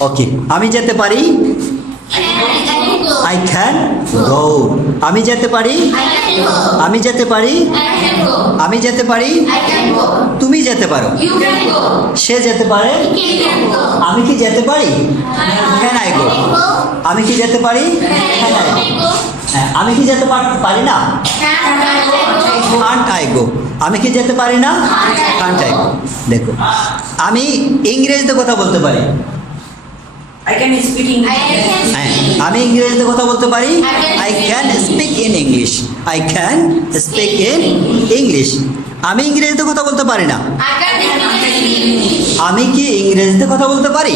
ওকে, আমি যেতে পারি। I can go. আমি যেতে পারি। আমি যেতে পারি। আমি যেতে পারি। তুমি যেতে পারো। সে যেতে পারে। আমি কি যেতে পারি? Can I go. আমি কি যেতে পারি? Can I go. আমি কি যেতে পারি না? Kant I go. আমি কি যেতে পারি না? Kant I go. দেখো, আমি ইংরেজিতে কথা বলতে পারি। I can speak English. আমি ইংরেজিতে কথা বলতে পারি। I can speak in English. I can speak in English. আমি ইংরেজিতে কথা বলতে পারি না। আমি কি ইংরেজিতে কথা বলতে পারি?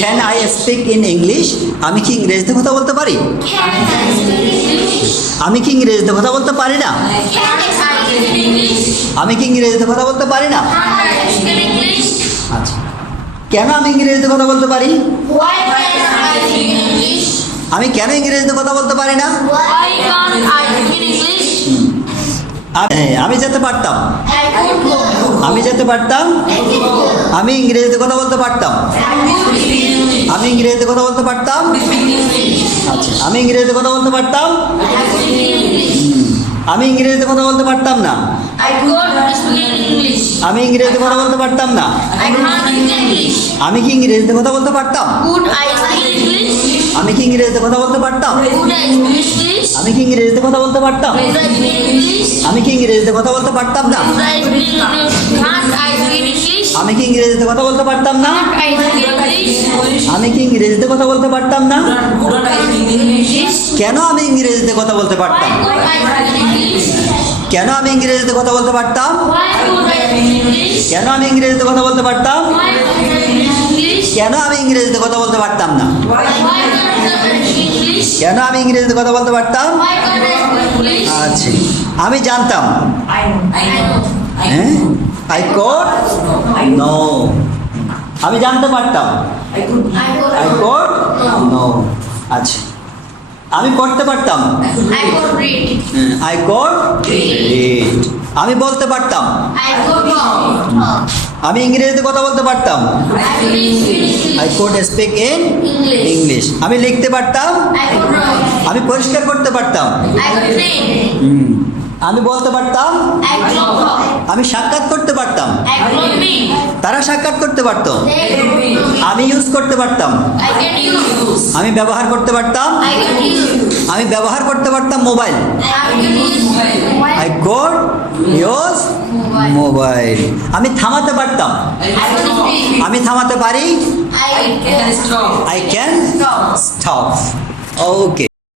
Can I speak in English. আমি কি ইংরেজিতে কথা বলতে পারি? আমি কি ইংরেজিতে কথা বলতে পারি না? আমি কি ইংরেজিতে কথা বলতে পারি না? আচ্ছা, কেন আমি ইংরেজিতে কথা বলতে পারি? আমি কেন ইংরেজিতে কথা বলতে পারি না? আমি যেতে পারতাম। আমি যেতে পারতাম। আমি ইংরেজিতে কথা বলতে পারতাম। আমি ইংরেজিতে কথা বলতে পারতাম। আচ্ছা, আমি ইংরেজিতে কথা বলতে পারতাম। আমি ইংরেজিতে কথা বলতে পারতাম না। আমি ইংরেজিতে কথা বলতে পারতাম না। আমি কি ইংরেজিতে কথা বলতে পারতাম? আমি কি ইংরেজিতে কথা বলতে পারতাম? আমি কি ইংরেজিতে কথা বলতে পারতাম? আমি কি ইংরেজিতে কথা বলতে পারতাম না? আমি কি ইংরেজিতে কথা বলতে পারতাম না? আমি কি ইংরেজিতে কথা বলতে পারতাম না? কেন আমি ইংরেজিতে কথা বলতে পারতাম? কেন আমি ইংরেজিতে কথা বলতে পারতাম? কেন আমি ইংরেজিতে কথা বলতে পারতাম? কেন আমি ইংরেজিতে কথা বলতে পারতাম না? কেন আমি ইংরেজিতে কথা বলতে পারতাম? আচ্ছা, আমি জানতাম। হ্যাঁ, আই কুড নো। আমি জানতে পারতাম। I could know. আচ্ছা, আমি পড়তে পারতাম। I could read. আমি বলতে পারতাম। আমি ইংরেজিতে কথা বলতে পারতাম। I could speak in English. আমি লিখতে পারতাম। আমি পরিষ্কার করতে পারতাম। আমি বলতে পারতাম। আমি সাক্ষাৎ করতে পারতাম। তারা সাক্ষাৎ করতে পারত। আমি ইউজ করতে পারতাম। আমি ব্যবহার করতে পারতাম। আমি ব্যবহার করতে পারতাম mobile. I could use mobile. আমি থামাতে পারতাম। আমি থামাতে পারি। I can stop. ওকে,